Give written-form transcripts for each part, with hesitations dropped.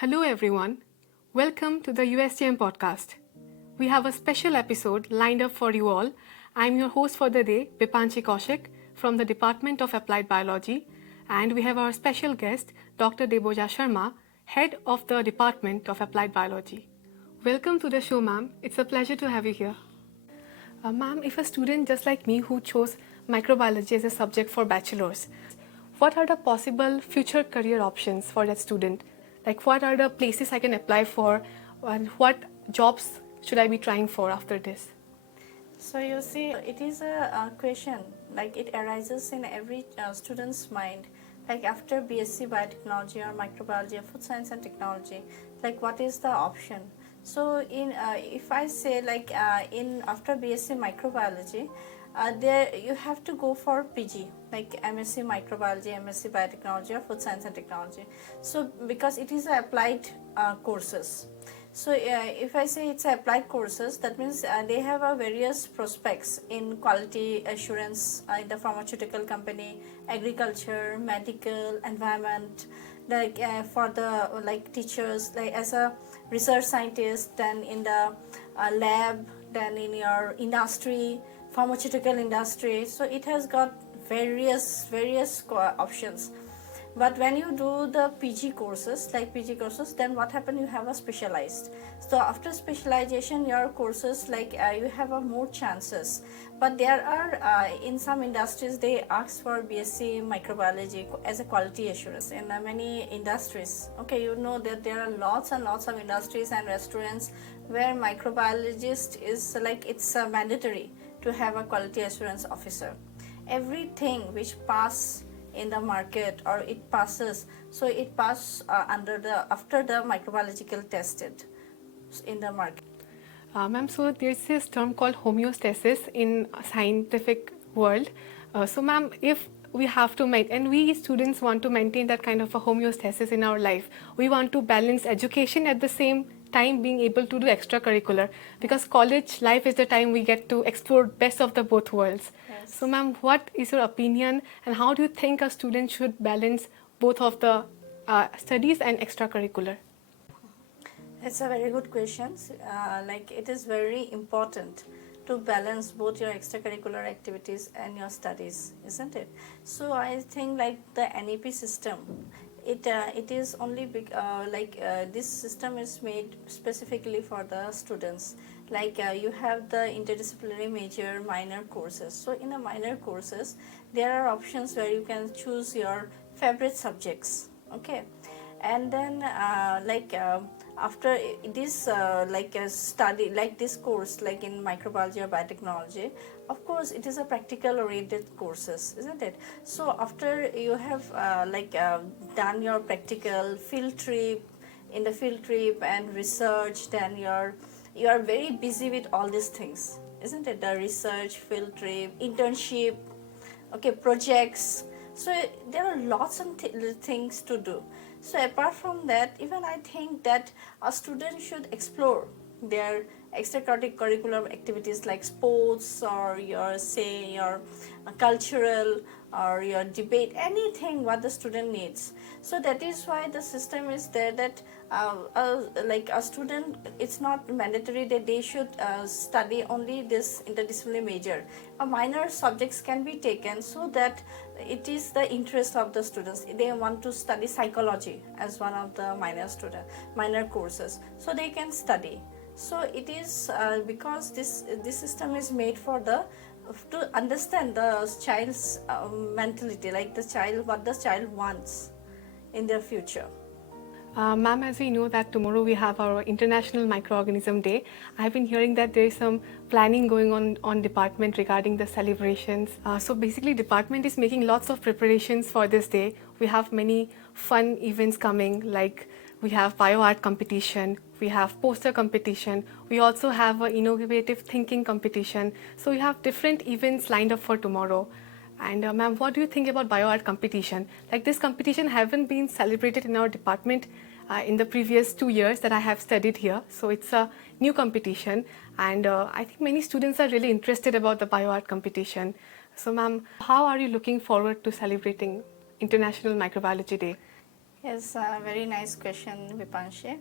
Hello everyone. Welcome to the USTM Podcast. We have a special episode lined up for you all. I'm your host for the day, Beepanshi Kaushik from the Department of Applied Biology, and we have our special guest, Dr. Deboja Sharma, Head of the Department of Applied Biology. Welcome to the show, ma'am. It's a pleasure to have you here. Ma'am, if a student just like me who chose microbiology as a subject for bachelor's, what are the possible future career options for that student? Like what are the places I can apply for and what jobs should I be trying for after this? So you see, it is a question, like it arises in every student's mind, like after BSc biotechnology or microbiology or food science and technology, like what is the option? So if I say in after BSc microbiology, there you have to go for PG, like MSc microbiology, MSc biotechnology or food science and technology. So because it is applied courses. So if I say it's applied courses, that means they have various prospects in quality assurance in the pharmaceutical company, agriculture, medical, environment, like for the teachers, like as a research scientist, then in the lab, then in your industry, pharmaceutical industry. So it has got various options. But when you do the PG courses, then what happens? You have a specialized. So after specialization, your courses you have a more chances. But there are in some industries they ask for BSc microbiology as a quality assurance in many industries. Okay, you know that there are lots and lots of industries and restaurants where microbiologist is it's mandatory to have a quality assurance officer. Everything which pass in the market or it passes, so it passes after the microbiological tested in the market. Ma'am, so there's this term called homeostasis in scientific world. So ma'am, if we have to and we students want to maintain that kind of a homeostasis in our life, we want to balance education at the same time being able to do extracurricular, because college life is the time we get to explore best of the both worlds. Yes. So ma'am, what is your opinion and how do you think a student should balance both of the studies and extracurricular? It's a very good question. It is very important to balance both your extracurricular activities and your studies, isn't it? So I think the NEP system, it is only this system is made specifically for the students. You have the interdisciplinary major minor courses. So in the minor courses there are options where you can choose your favorite subjects, okay, and then after this a study like this course in microbiology or biotechnology, of course it is a practical oriented courses, isn't it? So after you have done your practical field trip and research, then you are very busy with all these things, isn't it? The research, field trip, internship, okay, projects. So there are lots of things to do. So apart from that, even I think that a student should explore their extracurricular activities like sports or your cultural or your debate, anything what the student needs. So that is why the system is there that a student, it's not mandatory that they should study only this interdisciplinary major. A minor subjects can be taken so that it is the interest of the students. They want to study psychology as one of the minor courses, so they can study. So it is because this system is made for to understand the child's mentality, what the child wants in their future. Ma'am, as we know that tomorrow we have our International Microorganism Day, I've been hearing that there is some planning going on department regarding the celebrations. So basically department is making lots of preparations for this day. We have many fun events coming, like we have bio-art competition, we have poster competition, we also have an innovative thinking competition. So we have different events lined up for tomorrow. And ma'am, what do you think about bio-art competition? Like this competition haven't been celebrated in our department in the previous 2 years that I have studied here. So it's a new competition and I think many students are really interested about the bio-art competition. So ma'am, how are you looking forward to celebrating International Microbiology Day? Yes, very nice question, Beepanshi.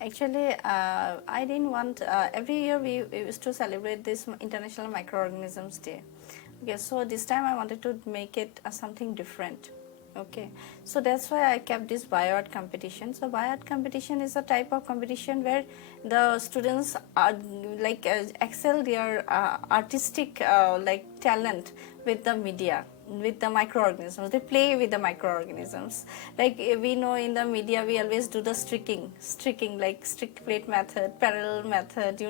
Actually, I didn't want, every year we used to celebrate this International Microorganisms Day. Okay, so this time I wanted to make it something different. Okay, so that's why I kept this bio-art competition. So bio-art competition is a type of competition where the students are like excel their artistic like talent with the media, with the microorganisms. They play with the microorganisms. Like we know in the media we always do the streaking like strict plate method, parallel method,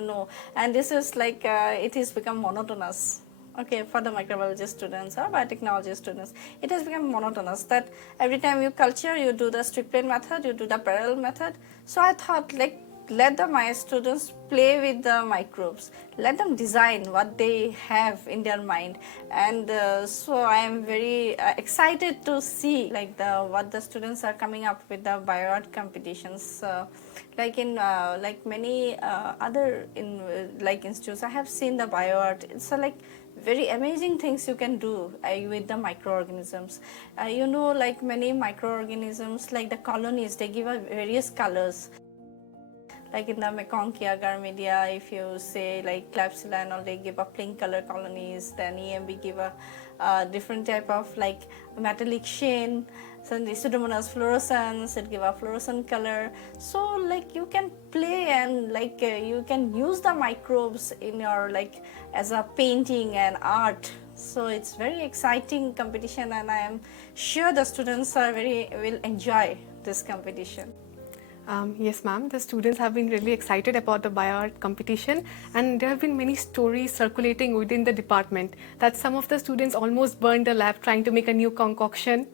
and this is like it has become monotonous. Okay, for the microbiology students or biotechnology students, it has become monotonous that every time you culture, you do the strict plane method, you do the parallel method. So I thought, like, let my students play with the microbes, let them design what they have in their mind, and so I am very excited to see like what the students are coming up with the bioart competitions. Like in like many other like institutes, I have seen the bioart. It's like very amazing things you can do with the microorganisms. Like many microorganisms, like the colonies, they give various colors. Like in the Meconium garmedia, if you say like Klebsiella and all, they give a pink color colonies. Then EMB give a different type of like metallic sheen. So the Pseudomonas fluorescens, it give a fluorescent color. So like you can play and like you can use the microbes in your like as a painting and art. So it's very exciting competition, and I am sure the students will enjoy this competition. Yes, ma'am. The students have been really excited about the bioart competition, and there have been many stories circulating within the department that some of the students almost burned the lab trying to make a new concoction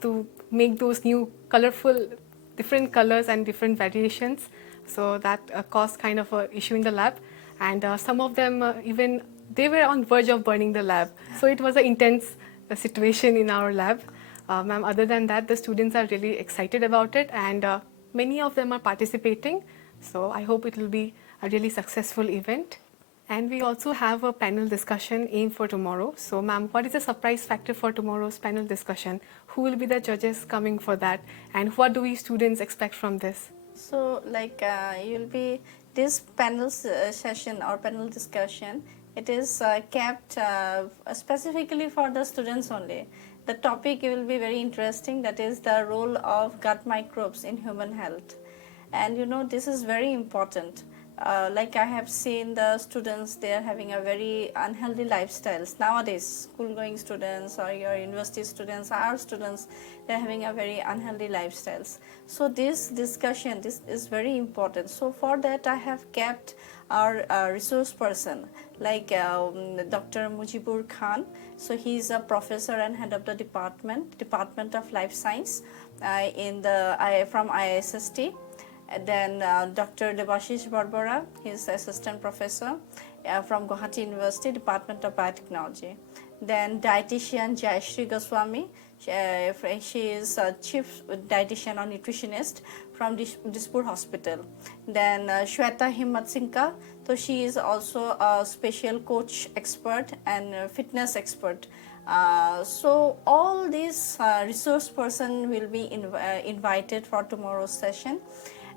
to make those new colorful, different colors and different variations. So that caused kind of an issue in the lab, and some of them even they were on verge of burning the lab. So it was an intense situation in our lab. Ma'am, other than that, the students are really excited about it, and many of them are participating. So I hope it will be a really successful event. And we also have a panel discussion aimed for tomorrow. So ma'am, what is the surprise factor for tomorrow's panel discussion? Who will be the judges coming for that? And what do we students expect from this? So like you'll be this panel session or panel discussion, it is kept specifically for the students only. The topic will be very interesting, that is the role of gut microbes in human health. And this is very important. Like I have seen the students, they are having a very unhealthy lifestyles nowadays. School going students or your university students, our students, they are having a very unhealthy lifestyles. So this discussion, this is very important. So for that I have kept our resource person like Dr. Mujibur Khan. So he is a professor and head of the Department of Life Science from ISST. Then Dr. Debashish Barbara, he is assistant professor from Guwahati University, Department of Biotechnology. Then dietitian Jayashree Goswami, she is a chief dietitian or nutritionist from Dispur Hospital. Then Shweta Himmat Singka, so she is also a special coach expert and fitness expert. So all these resource person will be invited for tomorrow's session,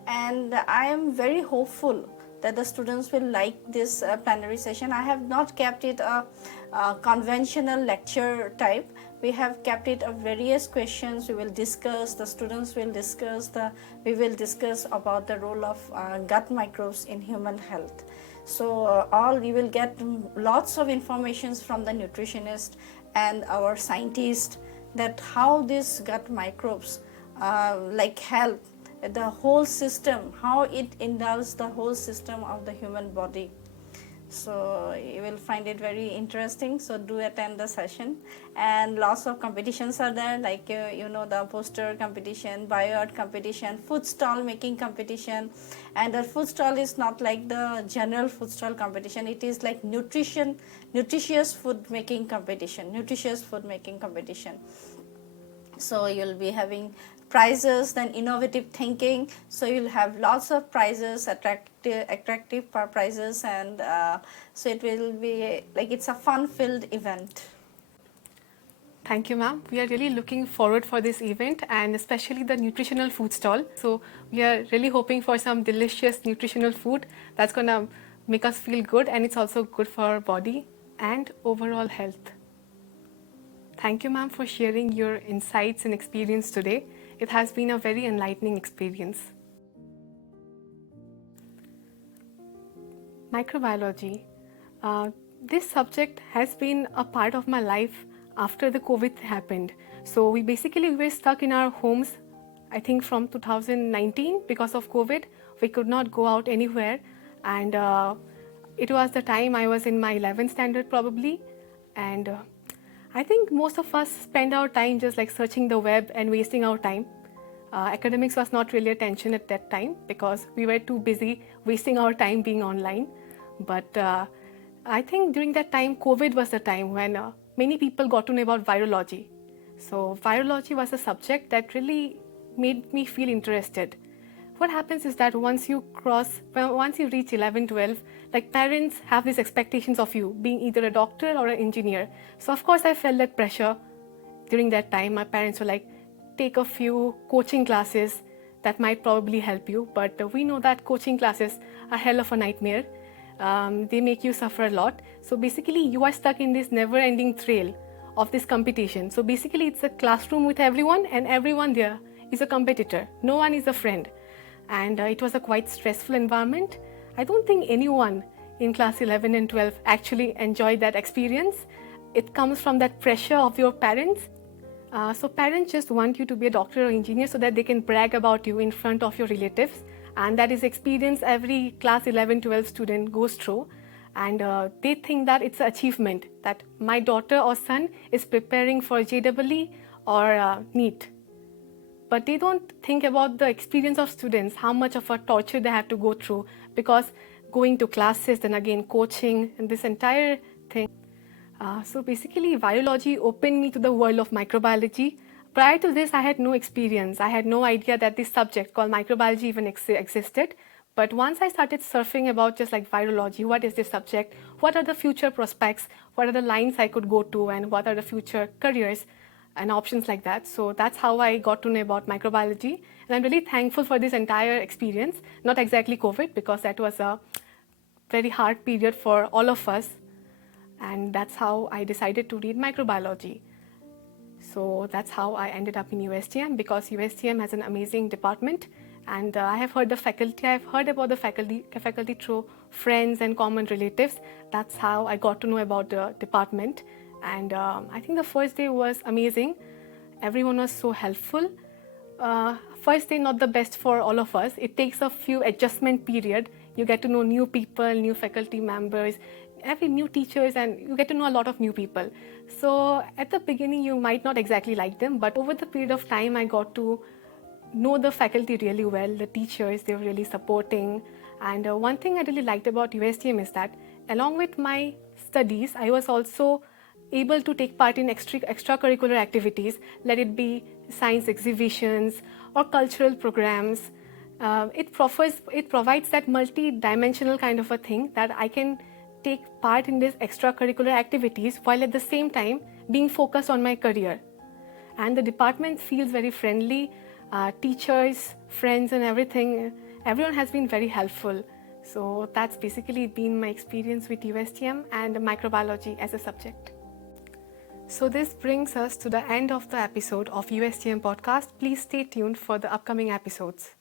and I am very hopeful that the students will like this plenary session. I have not kept it a conventional lecture type. We have kept it of various questions. We will discuss, the students will discuss, we will discuss about the role of gut microbes in human health. So you will get lots of informations from the nutritionist and our scientist, that how these gut microbes like help the whole system, how it indulges the whole system of the human body. So you will find it very interesting. So do attend the session, and lots of competitions are there, like the poster competition, bioart competition, food stall making competition. And the food stall is not like the general food stall competition, it is like nutritious food making competition. So you'll be having prizes, then innovative thinking. So you'll have lots of prizes, attractive prizes, and so it will be like it's a fun-filled event. Thank you, ma'am. We are really looking forward for this event and especially the nutritional food stall. So we are really hoping for some delicious nutritional food that's going to make us feel good, and it's also good for our body and overall health. Thank you, ma'am, for sharing your insights and experience today. It has been a very enlightening experience. Microbiology. This subject has been a part of my life after the COVID happened. So we basically were stuck in our homes, I think from 2019 because of COVID. We could not go out anywhere, and it was the time I was in my 11th standard probably, and I think most of us spend our time just like searching the web and wasting our time. Academics was not really attention at that time because we were too busy wasting our time being online. But I think during that time, COVID was the time when many people got to know about virology. So virology was a subject that really made me feel interested. What happens is that once you reach 11, 12, like parents have these expectations of you being either a doctor or an engineer. So of course I felt that pressure during that time. My parents were like, take a few coaching classes that might probably help you. But we know that coaching classes are hell of a nightmare. They make you suffer a lot. So basically you are stuck in this never-ending trail of this competition. So basically it's a classroom with everyone, and everyone there is a competitor. No one is a friend. And it was a quite stressful environment. I don't think anyone in class 11 and 12 actually enjoyed that experience. It comes from that pressure of your parents. So parents just want you to be a doctor or engineer so that they can brag about you in front of your relatives. And that is experience every class 11, 12 student goes through. And they think that it's an achievement that my daughter or son is preparing for JEE or NEET. But they don't think about the experience of students, how much of a torture they have to go through, because going to classes, then again coaching, and this entire thing. So basically, virology opened me to the world of microbiology. Prior to this, I had no experience. I had no idea that this subject called microbiology even existed. But once I started surfing about just like virology, what is this subject, what are the future prospects, what are the lines I could go to, and what are the future careers and options like that. So that's how I got to know about microbiology. And I'm really thankful for this entire experience. Not exactly COVID, because that was a very hard period for all of us. And that's how I decided to read microbiology. So that's how I ended up in USTM, because USTM has an amazing department. And I have heard about the faculty through friends and common relatives. That's how I got to know about the department. And I think the first day was amazing. Everyone was so helpful. First day not the best for all of us. It takes a few adjustment period. You get to know new people, new faculty members, every new teachers, and you get to know a lot of new people. So at the beginning you might not exactly like them, but over the period of time I got to know the faculty really well. The teachers, they were really supporting. And one thing I really liked about USTM is that along with my studies, I was also able to take part in extracurricular activities, let it be science exhibitions or cultural programs. It provides that multi-dimensional kind of a thing that I can take part in these extracurricular activities while at the same time being focused on my career. And the department feels very friendly. Teachers, friends and everyone has been very helpful. So that's basically been my experience with USTM and microbiology as a subject. So this brings us to the end of the episode of USTM Podcast. Please stay tuned for the upcoming episodes.